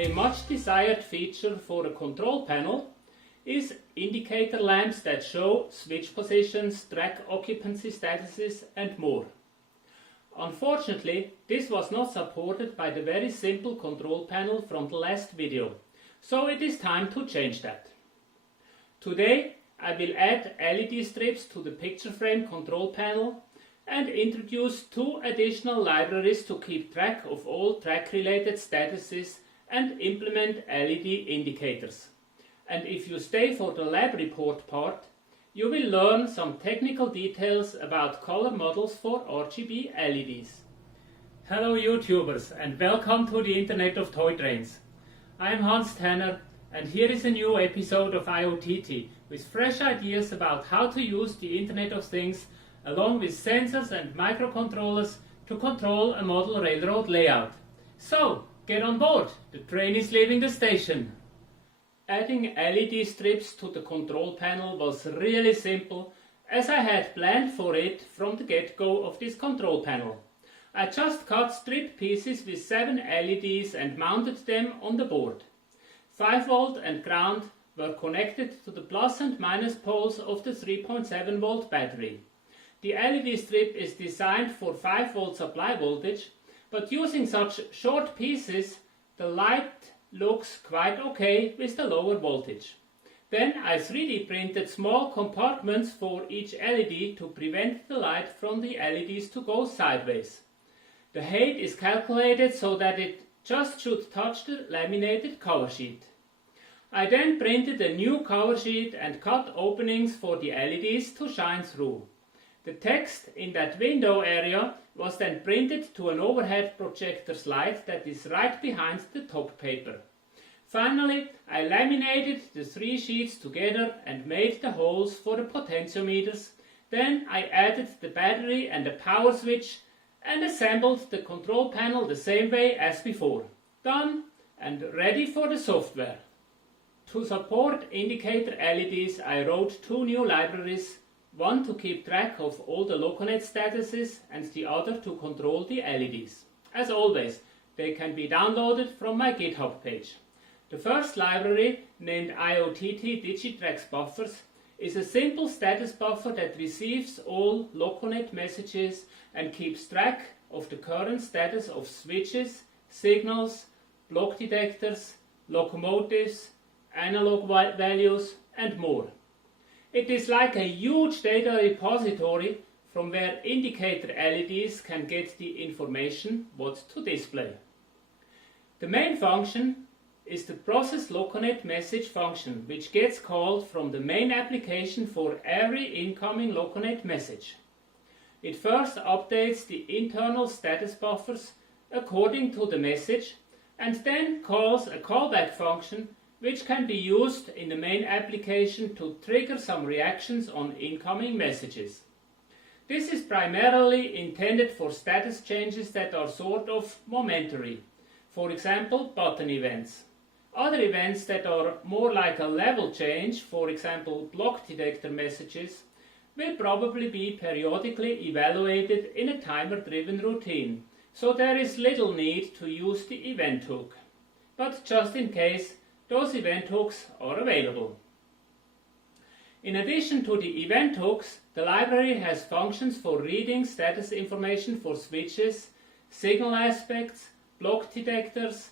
A much desired feature for a control panel is indicator lamps that show switch positions, track occupancy statuses and more. Unfortunately, this was not supported by the very simple control panel from the last video, so it is time to change that. Today I will add LED strips to the picture frame control panel and introduce two additional libraries to keep track of all track-related statuses and implement LED indicators. And if you stay for the lab report part, you will learn some technical details about color models for RGB LEDs. Hello YouTubers and welcome to the Internet of Toy Trains. I am Hans Tanner and here is a new episode of IoTT with fresh ideas about how to use the Internet of Things along with sensors and microcontrollers to control a model railroad layout. So, get on board, the train is leaving the station. Adding LED strips to the control panel was really simple as I had planned for it from the get-go of this control panel. I just cut strip pieces with 7 LEDs and mounted them on the board. 5 volt and ground were connected to the plus and minus poles of the 3.7 volt battery. The LED strip is designed for 5 volt supply voltage, but using such short pieces, the light looks quite okay with the lower voltage. Then I 3D printed small compartments for each LED to prevent the light from the LEDs to go sideways. The height is calculated so that it just should touch the laminated cover sheet. I then printed a new cover sheet and cut openings for the LEDs to shine through. The text in that window area was then printed to an overhead projector slide that is right behind the top paper. Finally, I laminated the 3 sheets together and made the holes for the potentiometers. Then I added the battery and the power switch and assembled the control panel the same way as before. Done and ready for the software. To support indicator LEDs, I wrote 2 new libraries, one to keep track of all the LocoNet statuses and the other to control the LEDs. As always, they can be downloaded from my GitHub page. The first library, named IoTT Digitrax Buffers, is a simple status buffer that receives all LocoNet messages and keeps track of the current status of switches, signals, block detectors, locomotives, analog values and more. It is like a huge data repository from where indicator LEDs can get the information what to display. The main function is the process LocoNet message function, which gets called from the main application for every incoming LocoNet message. It first updates the internal status buffers according to the message and then calls a callback function which can be used in the main application to trigger some reactions on incoming messages. This is primarily intended for status changes that are sort of momentary, for example button events. Other events that are more like a level change, for example block detector messages, will probably be periodically evaluated in a timer-driven routine, so there is little need to use the event hook. But just in case, those event hooks are available. In addition to the event hooks, the library has functions for reading status information for switches, signal aspects, block detectors,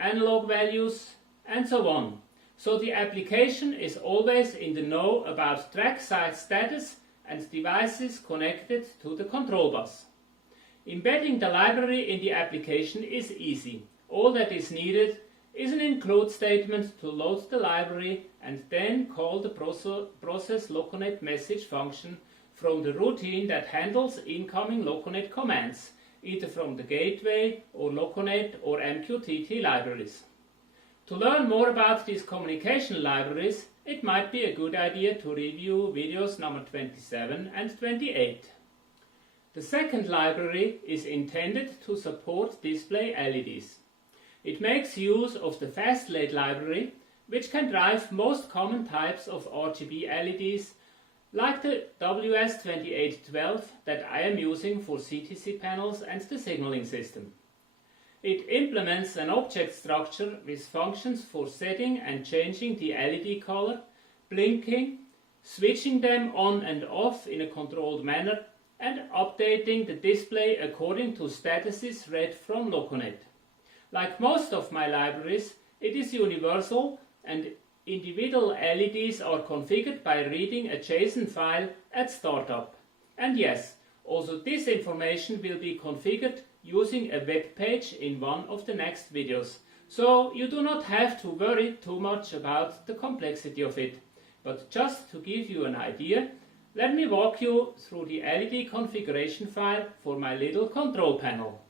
analog values, and so on. So the application is always in the know about track side status and devices connected to the control bus. Embedding the library in the application is easy. All that is needed is an include statement to load the library and then call the process LocoNet message function from the routine that handles incoming LocoNet commands, either from the gateway or LocoNet or MQTT libraries. To learn more about these communication libraries, it might be a good idea to review videos number 27 and 28. The second library is intended to support display LEDs. It makes use of the FastLAD library, which can drive most common types of RGB LEDs, like the WS2812 that I am using for CTC panels and the signaling system. It implements an object structure with functions for setting and changing the LED color, blinking, switching them on and off in a controlled manner, and updating the display according to statuses read from Loconet. Like most of my libraries, it is universal and individual LEDs are configured by reading a JSON file at startup. And yes, also this information will be configured using a web page in one of the next videos. So you do not have to worry too much about the complexity of it. But just to give you an idea, let me walk you through the LED configuration file for my little control panel.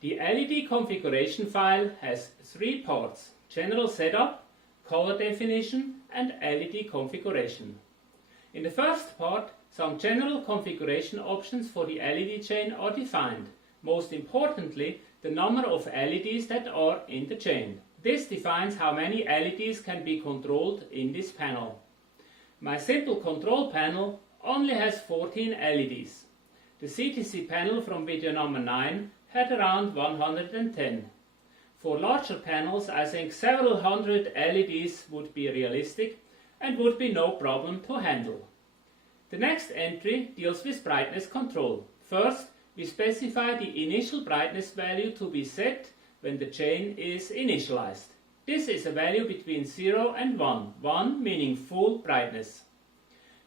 The LED configuration file has three parts: general setup, color definition, and LED configuration. In the first part, some general configuration options for the LED chain are defined. Most importantly, the number of LEDs that are in the chain. This defines how many LEDs can be controlled in this panel. My simple control panel only has 14 LEDs. The CTC panel from video number 9 had around 110. For larger panels, I think several hundred LEDs would be realistic and would be no problem to handle. The next entry deals with brightness control. First, we specify the initial brightness value to be set when the chain is initialized. This is a value between 0 and 1, 1 meaning full brightness.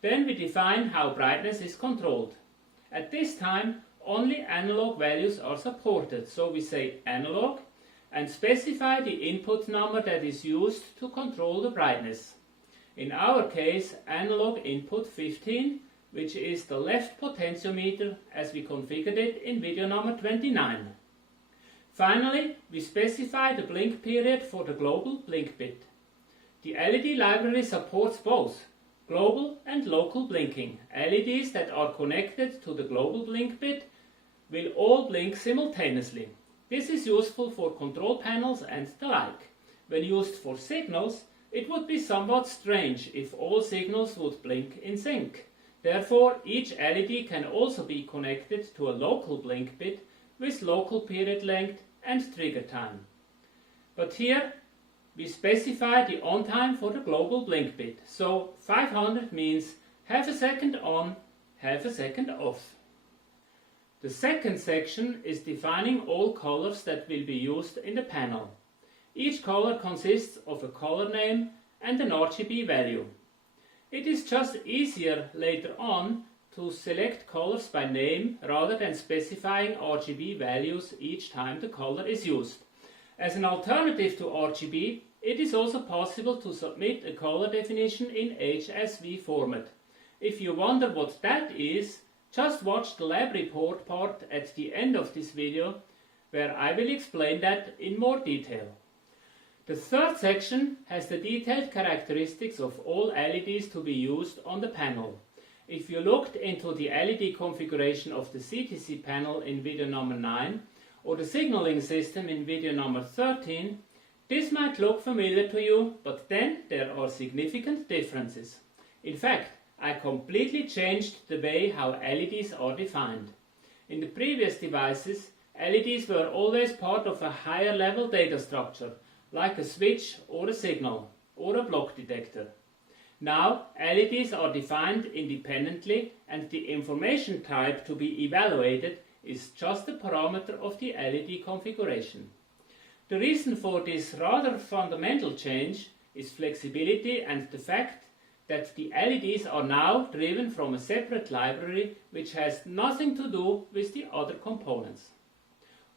Then we define how brightness is controlled. At this time, only analog values are supported, so we say analog and specify the input number that is used to control the brightness. In our case, analog input 15, which is the left potentiometer as we configured it in video number 29. Finally, we specify the blink period for the global blink bit. The LED library supports both global and local blinking. LEDs that are connected to the global blink bit will all blink simultaneously. This is useful for control panels and the like. When used for signals, it would be somewhat strange if all signals would blink in sync. Therefore, each LED can also be connected to a local blink bit with local period length and trigger time. But here we specify the on time for the global blink bit. So 500 means half a second on, half a second off. The second section is defining all colors that will be used in the panel. Each color consists of a color name and an RGB value. It is just easier later on to select colors by name rather than specifying RGB values each time the color is used. As an alternative to RGB, it is also possible to submit a color definition in HSV format. If you wonder what that is, just watch the lab report part at the end of this video, where I will explain that in more detail. The third section has the detailed characteristics of all LEDs to be used on the panel. If you looked into the LED configuration of the CTC panel in video number 9 or the signaling system in video number 13, this might look familiar to you, but then there are significant differences. In fact, I completely changed the way how LEDs are defined. In the previous devices, LEDs were always part of a higher level data structure, like a switch or a signal or a block detector. Now, LEDs are defined independently and the information type to be evaluated is just a parameter of the LED configuration. The reason for this rather fundamental change is flexibility and the fact that the LEDs are now driven from a separate library which has nothing to do with the other components.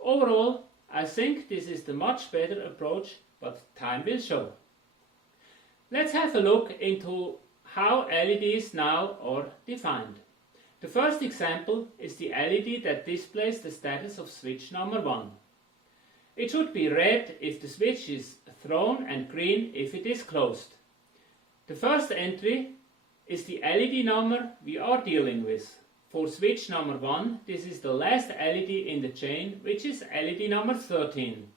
Overall, I think this is the much better approach, but time will show. Let's have a look into how LEDs now are defined. The first example is the LED that displays the status of switch number 1. It should be red if the switch is thrown and green if it is closed. The first entry is the LED number we are dealing with. For switch number 1, this is the last LED in the chain, which is LED number 13.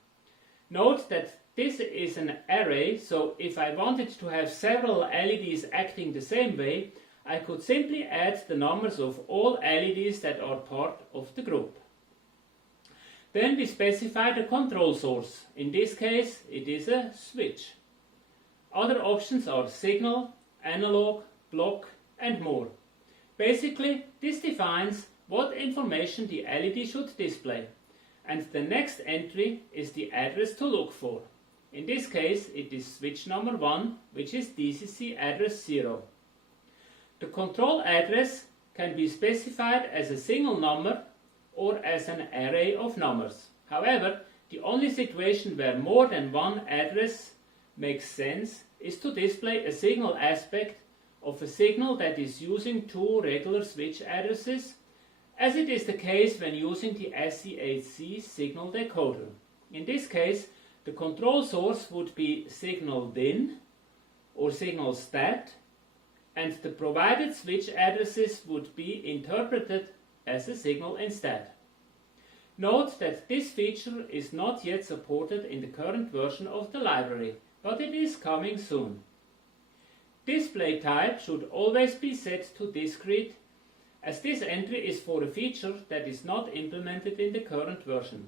Note that this is an array, so if I wanted to have several LEDs acting the same way, I could simply add the numbers of all LEDs that are part of the group. Then we specify the control source. In this case, it is a switch. Other options are signal, analog, block, and more. Basically, this defines what information the LED should display, and the next entry is the address to look for. In this case, it is switch number 1, which is DCC address 0. The control address can be specified as a single number or as an array of numbers. However, the only situation where more than one address makes sense is to display a signal aspect of a signal that is using two regular switch addresses, as it is the case when using the SCHC signal decoder. In this case, the control source would be signal DIN or signal STAT, and the provided switch addresses would be interpreted as a signal instead. Note that this feature is not yet supported in the current version of the library, but it is coming soon. Display type should always be set to discrete, as this entry is for a feature that is not implemented in the current version.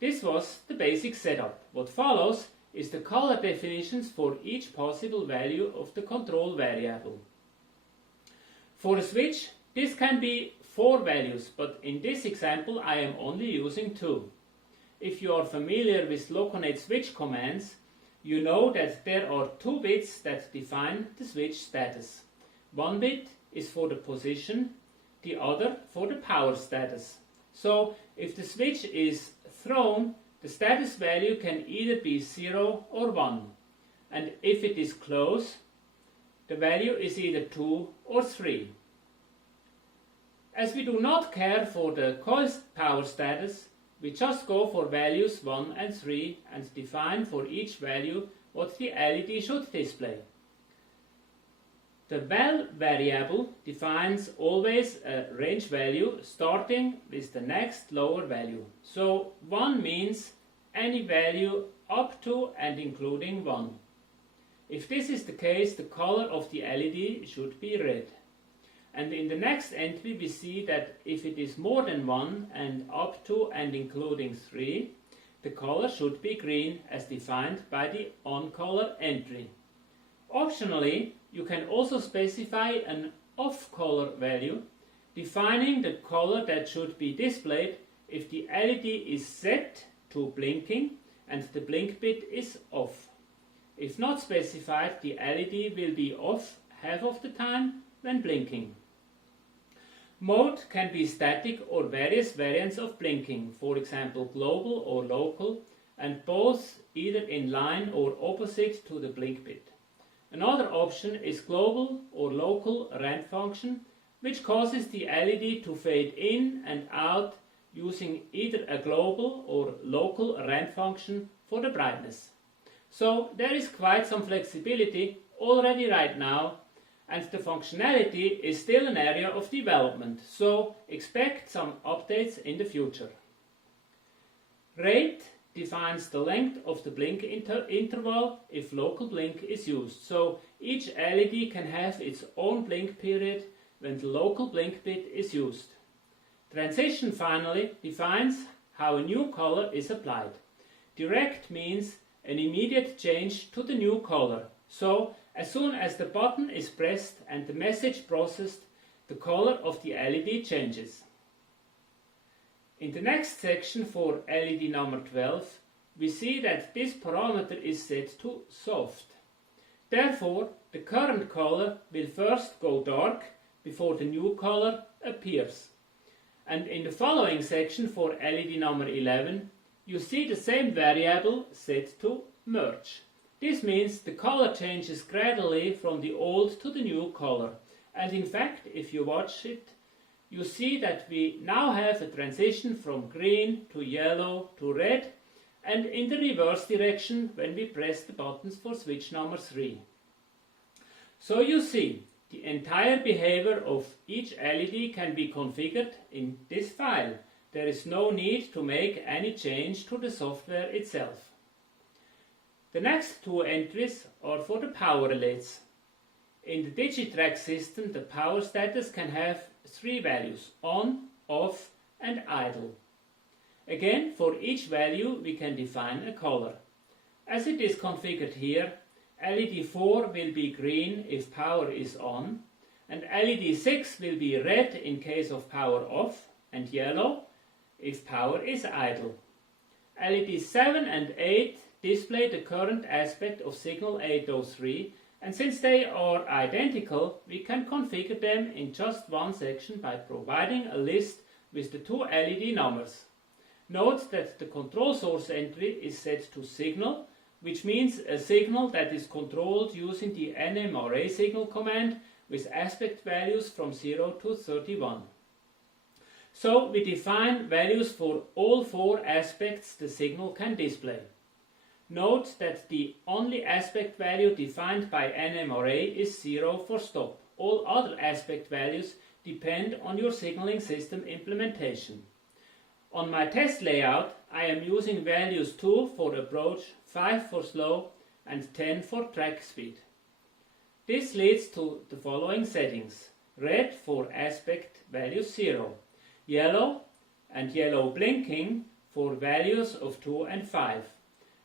This was the basic setup. What follows is the color definitions for each possible value of the control variable. For a switch, this can be 4 values, but in this example I am only using 2. If you are familiar with localNet switch commands, you know that there are 2 bits that define the switch status. One bit is for the position, the other for the power status. So if the switch is thrown, the status value can either be 0 or 1, and if it is close, the value is either 2 or 3. As we do not care for the coil power status, we just go for values 1 and 3 and define for each value what the LED should display. The val variable defines always a range value starting with the next lower value. So 1 means any value up to and including 1. If this is the case, the color of the LED should be red. And in the next entry we see that if it is more than 1 and up to and including 3, the color should be green as defined by the onColor entry. Optionally, you can also specify an off-color value, defining the color that should be displayed if the LED is set to blinking and the blink bit is off. If not specified, the LED will be off half of the time when blinking. Mode can be static or various variants of blinking, for example global or local, and both either in line or opposite to the blink bit. Another option is global or local ramp function, which causes the LED to fade in and out using either a global or local ramp function for the brightness. So there is quite some flexibility already right now, and the functionality is still an area of development, so expect some updates in the future. Rate defines the length of the blink interval if local blink is used, so each LED can have its own blink period when the local blink bit is used. Transition finally defines how a new color is applied. Direct means an immediate change to the new color, so as soon as the button is pressed and the message processed, the color of the LED changes. In the next section for LED number 12, we see that this parameter is set to soft. Therefore, the current color will first go dark before the new color appears. And in the following section for LED number 11, you see the same variable set to merge. This means the color changes gradually from the old to the new color. And in fact, if you watch it, you see that we now have a transition from green to yellow to red, and in the reverse direction when we press the buttons for switch number 3. So you see, the entire behavior of each LED can be configured in this file. There is no need to make any change to the software itself. The next 2 entries are for the power relays. In the Digitrack system, the power status can have 3 values: on, off and idle. Again, for each value we can define a color. As it is configured here, LED 4 will be green if power is on, and LED 6 will be red in case of power off, and yellow if power is idle. LED 7 and 8 display the current aspect of signal 803, and since they are identical, we can configure them in just one section by providing a list with the two LED numbers. Note that the control source entry is set to signal, which means a signal that is controlled using the NMRA signal command with aspect values from 0 to 31. So we define values for all four aspects the signal can display. Note that the only aspect value defined by NMRA is 0 for stop. All other aspect values depend on your signaling system implementation. On my test layout, I am using values 2 for approach, 5 for slow, and 10 for track speed. This leads to the following settings: red for aspect value 0, yellow and yellow blinking for values of 2 and 5,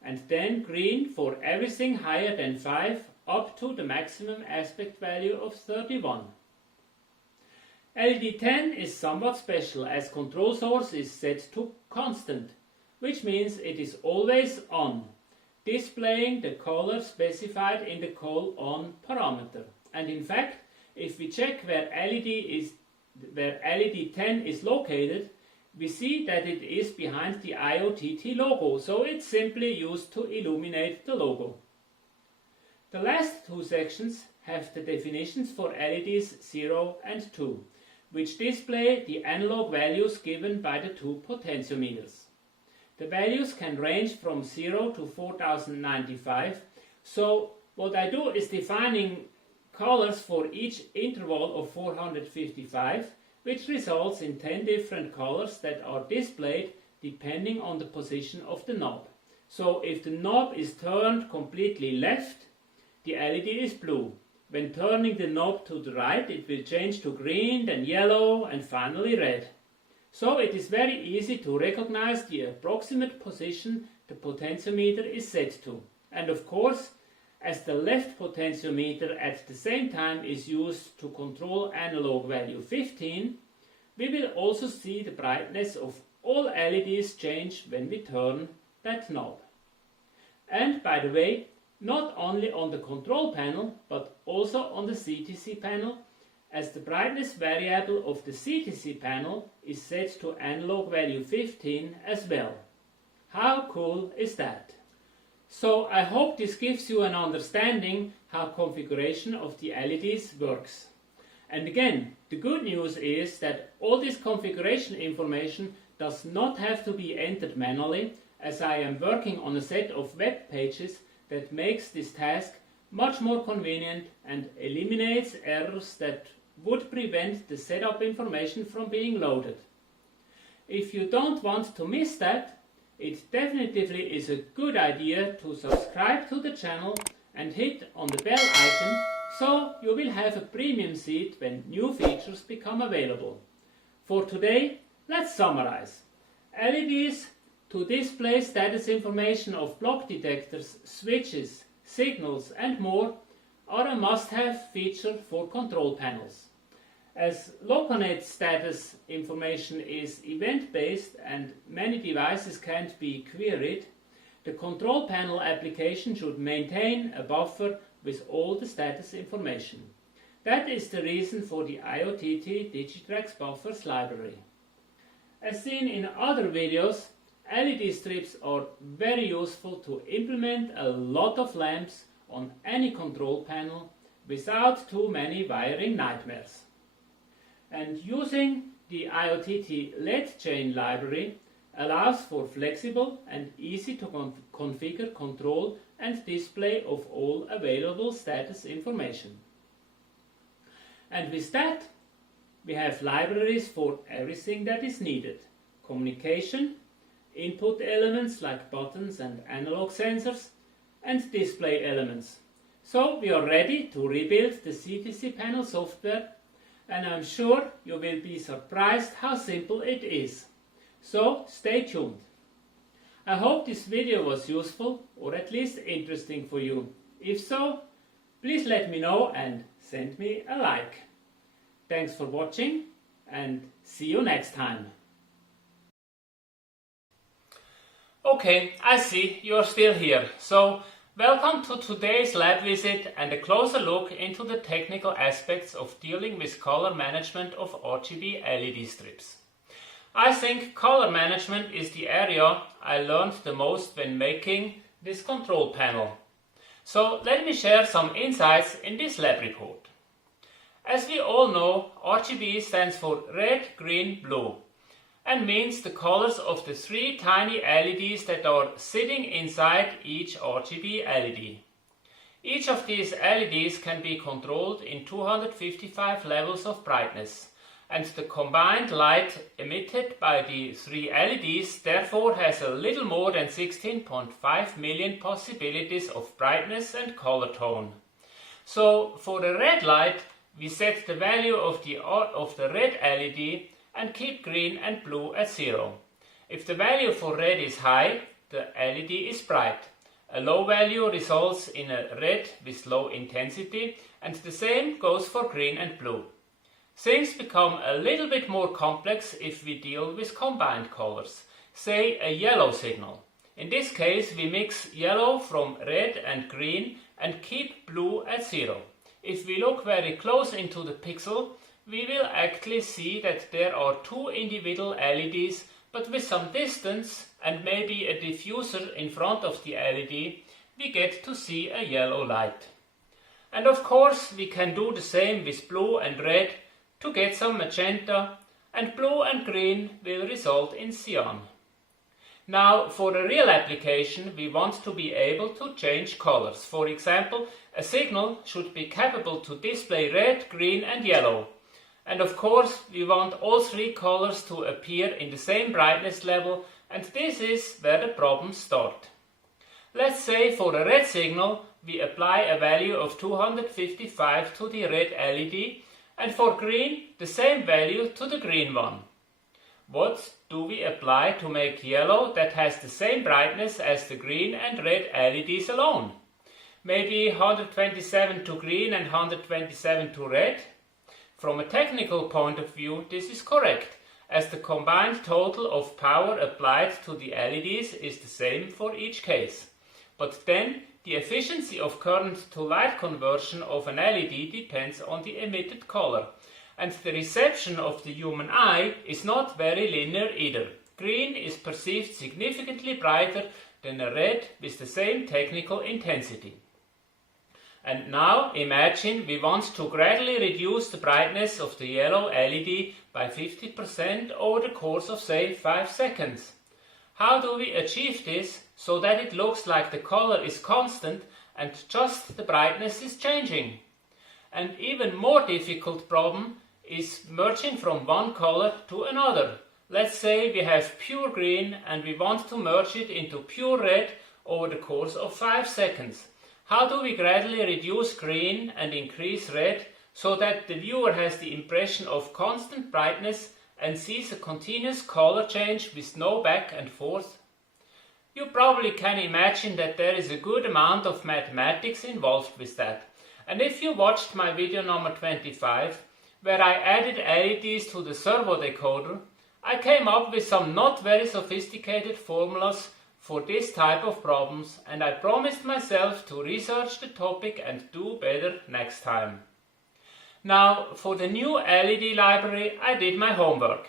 and then green for everything higher than 5 up to the maximum aspect value of 31. LED 10 is somewhat special as control source is set to constant, which means it is always on, displaying the color specified in the call on parameter. And in fact, if we check where LED 10 is located, we see that it is behind the IoTT logo, so it's simply used to illuminate the logo. The last two sections have the definitions for LEDs 0 and 2, which display the analog values given by the two potentiometers. The values can range from 0 to 4095, so what I do is defining colors for each interval of 455, which results in 10 different colors that are displayed depending on the position of the knob. So if the knob is turned completely left, the LED is blue. When turning the knob to the right, it will change to green, then yellow, and finally red. So it is very easy to recognize the approximate position the potentiometer is set to. And of course, as the left potentiometer at the same time is used to control analog value 15, we will also see the brightness of all LEDs change when we turn that knob. And by the way, not only on the control panel, but also on the CTC panel, as the brightness variable of the CTC panel is set to analog value 15 as well. How cool is that? So I hope this gives you an understanding how configuration of the LEDs works. And again, the good news is that all this configuration information does not have to be entered manually, as I am working on a set of web pages that makes this task much more convenient and eliminates errors that would prevent the setup information from being loaded. If you don't want to miss that, it definitely is a good idea to subscribe to the channel and hit on the bell icon so you will have a premium seat when new features become available. For today, let's summarize. LEDs to display status information of block detectors, switches, signals and more are a must-have feature for control panels. As LocoNet status information is event-based and many devices can't be queried, the control panel application should maintain a buffer with all the status information. That is the reason for the IoTT Digitrax buffers library. As seen in other videos, LED strips are very useful to implement a lot of lamps on any control panel without too many wiring nightmares. And using the IoTT LED chain library allows for flexible and easy to configure control and display of all available status information. And with that, we have libraries for everything that is needed: communication, input elements like buttons and analog sensors, and display elements. So we are ready to rebuild the CTC panel software, and I'm sure you will be surprised how simple it is. So stay tuned. I hope this video was useful or at least interesting for you. If so, please let me know and send me a like. Thanks for watching and see you next time. Okay, I see you're still here. So, welcome to today's lab visit and a closer look into the technical aspects of dealing with color management of RGB LED strips. I think color management is the area I learned the most when making this control panel. So let me share some insights in this lab report. As we all know, RGB stands for red, green, blue and means the colors of the three tiny LEDs that are sitting inside each RGB LED. Each of these LEDs can be controlled in 255 levels of brightness, and the combined light emitted by the three LEDs therefore has a little more than 16.5 million possibilities of brightness and color tone. So for the red light, we set the value of the red LED and keep green and blue at 0. If the value for red is high, the LED is bright. A low value results in a red with low intensity, and the same goes for green and blue. Things become a little bit more complex if we deal with combined colors, say a yellow signal. In this case, we mix yellow from red and green and keep blue at 0. If we look very close into the pixel, we will actually see that there are two individual LEDs, but with some distance and maybe a diffuser in front of the LED, we get to see a yellow light. And of course, we can do the same with blue and red to get some magenta, and blue and green will result in cyan. Now, for a real application, we want to be able to change colors. For example, a signal should be capable to display red, green and yellow. And of course, we want all three colors to appear in the same brightness level, and this is where the problems start. Let's say for a red signal, we apply a value of 255 to the red LED, and for green, the same value to the green one. What do we apply to make yellow that has the same brightness as the green and red LEDs alone? Maybe 127 to green and 127 to red? From a technical point of view, this is correct, as the combined total of power applied to the LEDs is the same for each case. But then, the efficiency of current to light conversion of an LED depends on the emitted color, and the reception of the human eye is not very linear either. Green is perceived significantly brighter than a red with the same technical intensity. And now imagine we want to gradually reduce the brightness of the yellow LED by 50% over the course of say 5 seconds. How do we achieve this so that it looks like the color is constant and just the brightness is changing? An even more difficult problem is merging from one color to another. Let's say we have pure green and we want to merge it into pure red over the course of 5 seconds. How do we gradually reduce green and increase red so that the viewer has the impression of constant brightness and sees a continuous color change with no back and forth? You probably can imagine that there is a good amount of mathematics involved with that. And if you watched my video number 25, where I added LEDs to the servo decoder, I came up with some not very sophisticated formulas for this type of problems, and I promised myself to research the topic and do better next time. Now, for the new LED library, I did my homework.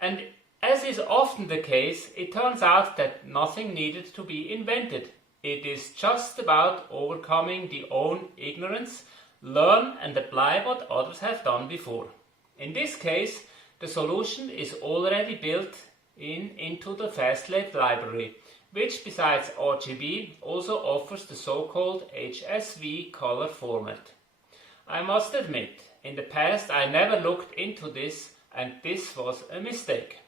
And as is often the case, it turns out that nothing needed to be invented. It is just about overcoming the own ignorance, learn and apply what others have done before. In this case, the solution is already built into the FastLED library, which besides RGB also offers the so-called HSV color format. I must admit, in the past I never looked into this, and this was a mistake.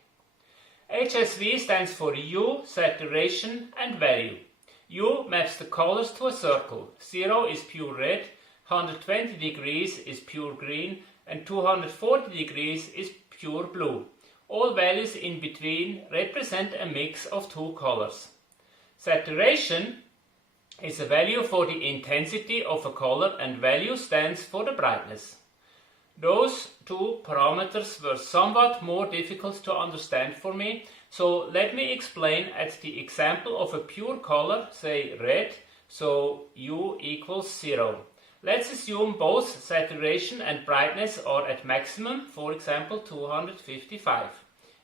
HSV stands for hue, saturation and value. Hue maps the colors to a circle. 0 is pure red, 120 degrees is pure green, and 240 degrees is pure blue. All values in between represent a mix of two colors. Saturation is a value for the intensity of a color and value stands for the brightness. Those two parameters were somewhat more difficult to understand for me, so let me explain at the example of a pure color, say red, so U equals 0. Let's assume both saturation and brightness are at maximum, for example 255.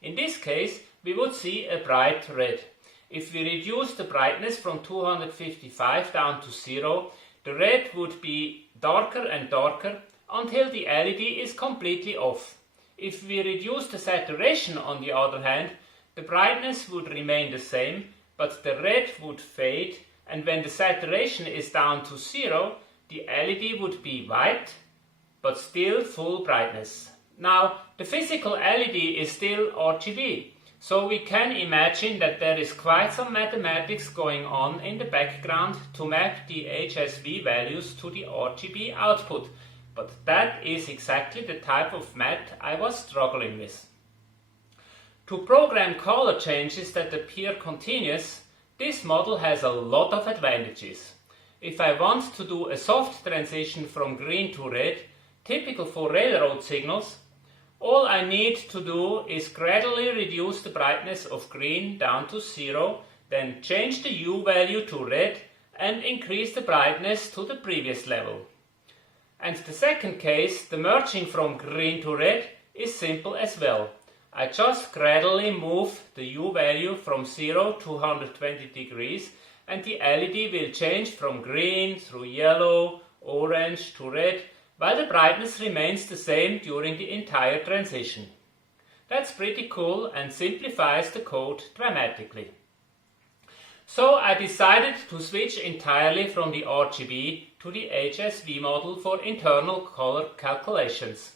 In this case, we would see a bright red. If we reduce the brightness from 255 down to 0, the red would be darker and darker until the LED is completely off. If we reduce the saturation, on the other hand, the brightness would remain the same, but the red would fade, and when the saturation is down to 0, the LED would be white, but still full brightness. Now, the physical LED is still RGB, so we can imagine that there is quite some mathematics going on in the background to map the HSV values to the RGB output, but that is exactly the type of math I was struggling with. To program color changes that appear continuous, this model has a lot of advantages. If I want to do a soft transition from green to red, typical for railroad signals, all I need to do is gradually reduce the brightness of green down to 0, then change the U value to red and increase the brightness to the previous level. And the second case, the merging from green to red, is simple as well. I just gradually move the U value from 0 to 120 degrees and the LED will change from green through yellow, orange to red, while the brightness remains the same during the entire transition. That's pretty cool and simplifies the code dramatically. So I decided to switch entirely from the RGB to the HSV model for internal color calculations.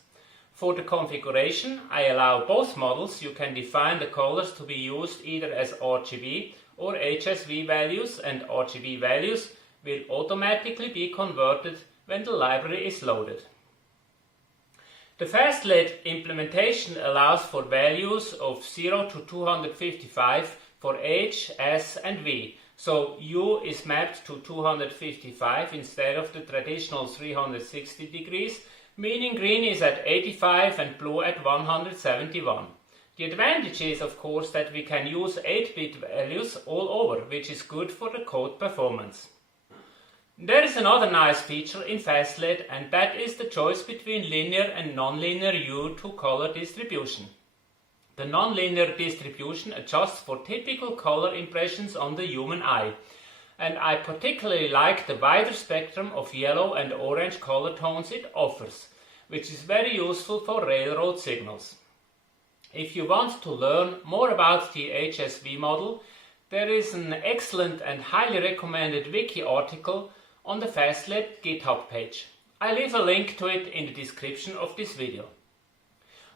For the configuration, I allow both models. You can define the colors to be used either as RGB or HSV values, and RGB values will automatically be converted when the library is loaded. The FastLED implementation allows for values of 0 to 255 for H, S and V. So U is mapped to 255 instead of the traditional 360 degrees, meaning green is at 85 and blue at 171. The advantage is, of course, that we can use 8-bit values all over, which is good for the code performance. There is another nice feature in FastLED, and that is the choice between linear and nonlinear hue to color distribution. The nonlinear distribution adjusts for typical color impressions on the human eye, and I particularly like the wider spectrum of yellow and orange color tones it offers, which is very useful for railroad signals. If you want to learn more about the HSV model, there is an excellent and highly recommended wiki article on the FastLED GitHub page. I leave a link to it in the description of this video.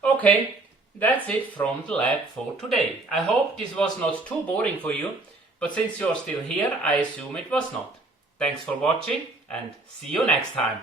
Okay, that's it from the lab for today. I hope this was not too boring for you, but since you're still here, I assume it was not. Thanks for watching and see you next time.